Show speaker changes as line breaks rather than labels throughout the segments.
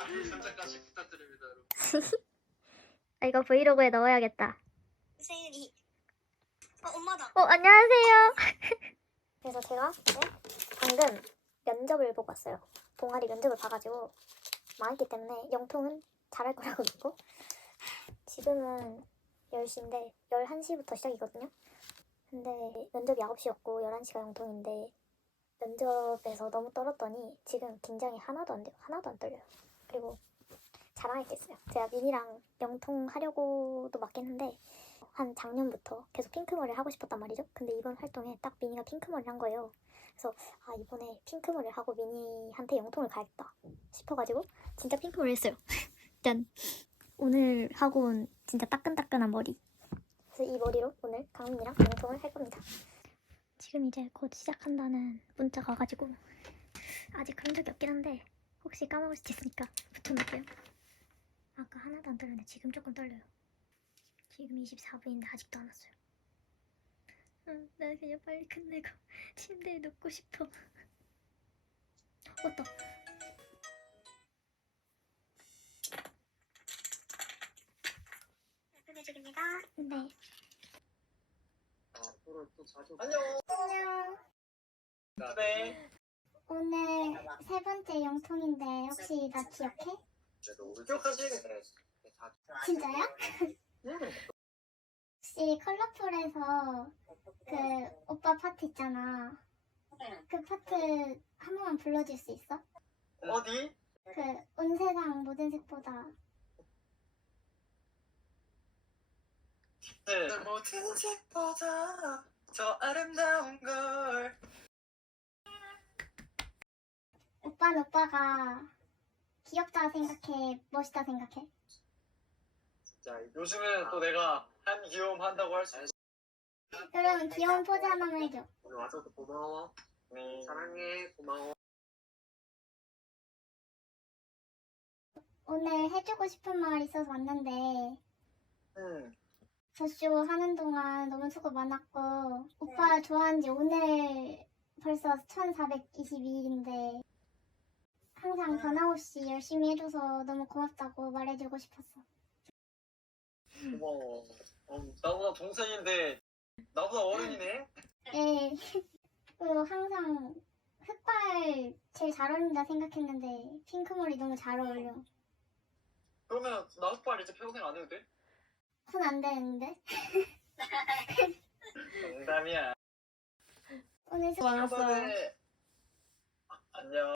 안녕 설정까지 부탁드립니다 여러분.
아, 이거 브이로그에 넣어야겠다.
세율이. 어, 엄마다.
어, 안녕하세요. 그래서 제가 네, 방금 면접을 보고 왔어요. 동아리 면접을 봐가지고 망했기 때문에 영통은 잘할 거라고 믿고 지금은 10시인데 11시부터 시작이거든요. 근데 면접이 9시였고 11시가 영통인데 면접에서 너무 떨었더니 지금 긴장이 하나도 안 돼요. 하나도 안 떨려요. 그리고 있어요. 제가 민이랑 영통 하려고도 맞겠는데 한 작년부터 계속 핑크머리를 하고 싶었단 말이죠. 근데 이번 활동에 딱 미니가 핑크머리를 한 거예요. 그래서 아 이번에 핑크머리를 하고 미니한테 영통을 가야겠다 싶어가지고 진짜 핑크머리 했어요. 짠. 오늘 하고 온 진짜 따끈따끈한 머리. 그래서 이 머리로 오늘 강민이랑 영통을 할 겁니다. 지금 이제 곧 시작한다는 문자가 와가지고 아직 그런 적이 없긴 한데 혹시 까먹을 수도 있으니까 붙여놓을게요. 아까 하나도 안 떨렸는데 지금 조금 떨려요. 지금 24분인데 아직도 안 왔어요. 응, 나 그냥 빨리 끝내고 침대에 눕고 싶어. 왔다.
끝내주입니다
네.
또 자주 안녕.
안녕.
네.
오늘 세 번째 영통인데 혹시 나 기억해?
기억하지?
진짜요? 혹시 컬러풀에서 그 오빠 파트 있잖아. 그 파트 한 번만 불러줄 수 있어?
어디?
그 온 세상 모든 색보다
네. 모든 색보다 더 아름다운 걸.
오빠는 오빠가 귀엽다 생각해 멋있다 생각해
자 요즘은 또 내가 한 귀여움 한다고 할 수 있어.
그럼 귀여운 포즈 하나만 해줘
오늘 와줘서 고마워. 네. 사랑해. 고마워.
오늘 해주고 싶은 말 있어서 왔는데
응.
저쇼 하는 동안 너무 수고 많았고 오빠 좋아한 지 오늘 벌써 1422일인데 항상 변함없이 열심히 해줘서 너무 고맙다고 말해주고 싶었어
고마워. 어, 나보다 동생인데 나보다 어른이네.
네 그리고 항상 흑발 제일 잘 어울린다 생각했는데 핑크머리 너무 잘 어울려
그러면 나 흑발 이제 평생 안 해도 돼?
손 안 되는데
농담이야.
오늘 수고
한번에 안녕.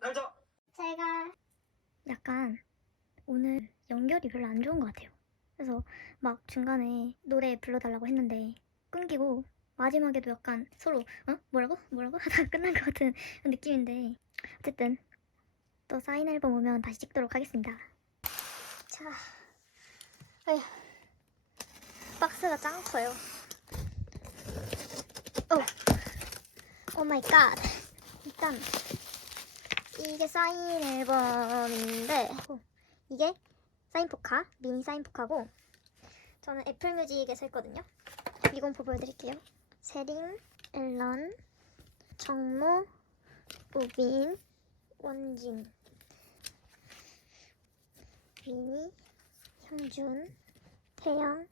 살자.
잘가
약간 오늘 연결이 별로 안 좋은 것 같아요. 그래서 막 중간에 노래 불러달라고 했는데 끊기고 마지막에도 약간 서로 어 뭐라고 뭐라고 하다가 끝난 것 같은 느낌인데 어쨌든 또 사인 앨범 오면 다시 찍도록 하겠습니다. 자, 아휴 박스가 짱 커요. 오, 오 마이 갓. 일단 이게 사인 앨범인데 어, 이게 사인 포카, 미니 사인 포카고 저는 애플 뮤직에서 했거든요. 미공포 보여드릴게요. 세림, 앨런, 정모, 우빈, 원진, 미니, 형준, 태영,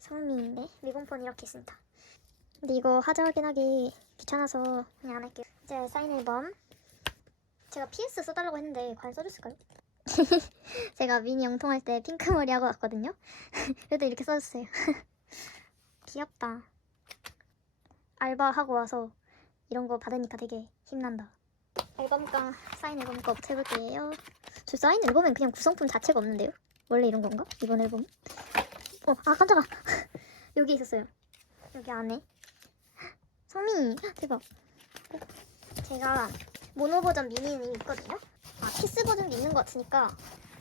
성민인데 미공포는 이렇게 있습니다. 근데 이거 하자 확인하기 귀찮아서 그냥 안 할게요. 이제 사인 앨범 제가 PS 써달라고 했는데 과연 써줬을까요? 제가 미니 영통할 때 핑크 머리 하고 왔거든요. 그래도 이렇게 써줬어요. 귀엽다. 알바하고 와서 이런 거 받으니까 되게 힘난다. 앨범깡 사인 앨범 거부터 해볼게요. 저 사인 앨범엔 그냥 구성품 자체가 없는데요? 원래 이런 건가? 이번 앨범? 어, 아 깜짝아. 여기 있었어요. 여기 안에. 성민이 대박. 어, 제가 모노 버전 미니는 있거든요. 아 키스 버전도 있는 것 같으니까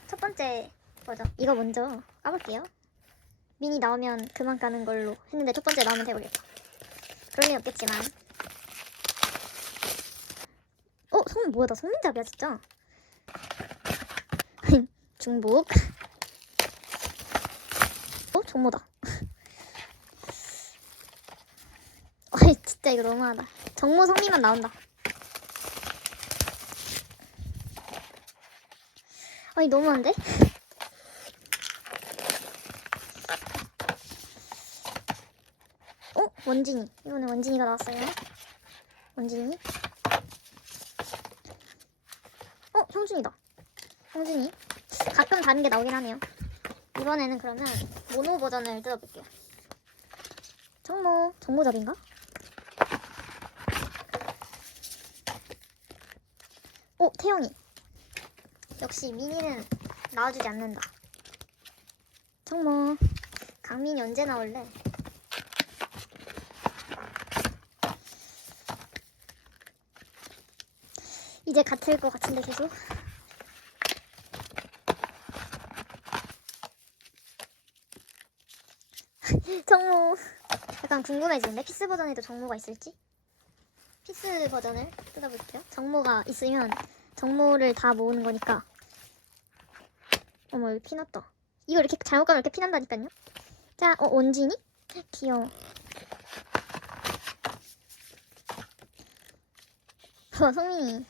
첫 번째 버전 이거 먼저 까볼게요. 미니 나오면 그만 까는 걸로 했는데 첫 번째 나오면 해보겠다. 그럴 리 없겠지만. 어 성민 뭐야 나 성민잡이야 진짜. 중복. 어 정모다. 어이 진짜 이거 너무하다. 정모 성민만 나온다. 아니 너무한데? 어? 원진이. 이번에 원진이가 나왔어요. 원진이? 어? 형준이다. 형준이? 가끔 다른 게 나오긴 하네요. 이번에는 그러면 모노 버전을 뜯어볼게요. 정모. 정모잡인가? 오 태영이 역시 미니는 나와주지 않는다. 정모 강민이 언제 나올래? 이제 같을 것 같은데 계속. 정모 약간 궁금해지는데 피스 버전에도 정모가 있을지? 피스 버전을 뜯어볼게요. 정모가 있으면 정모를 다 모으는 거니까. 어머 여기 피났다. 이거 이렇게 잘못 가면 이렇게 피난다니까요? 자 어 원진이? 귀여워. 어 성민이.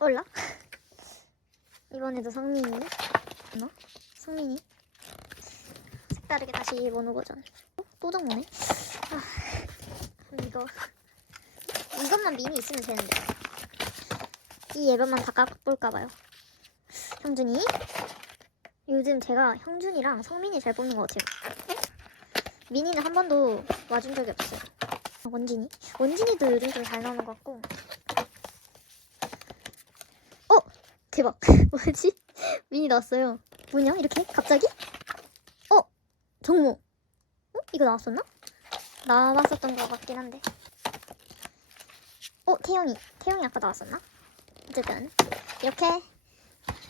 올라? 이번에도 성민이 뭐? 성민이 색다르게 다시 모노 버전. 어? 또 정모네. 아, 이거 이것만 미니 있으면 되는데. 이 앨범만 다 깎볼까 봐요. 형준이. 요즘 제가 형준이랑 성민이 잘 뽑는 것 같아요. 네? 미니는 한 번도 와준 적이 없어요. 원진이. 원진이도 요즘 좀 잘 나오는 것 같고. 어 대박. 뭐지? 미니 나왔어요. 뭐냐? 이렇게 갑자기? 어 정모. 어? 이거 나왔었나? 나왔었던 것 같긴 한데. 어, 태영이. 태영이 아까 나왔었나? 어쨌든 이렇게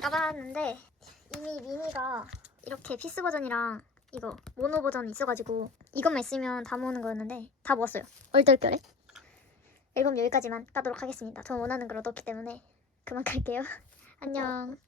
까봤는데 이미 미니가 이렇게 피스 버전이랑 이거 모노 버전이 있어가지고 이것만 있으면 다 모으는 거였는데 다 모았어요. 얼떨결에. 앨범 여기까지만 까도록 하겠습니다. 전 원하는 걸 얻었기 때문에 그만 갈게요. 안녕.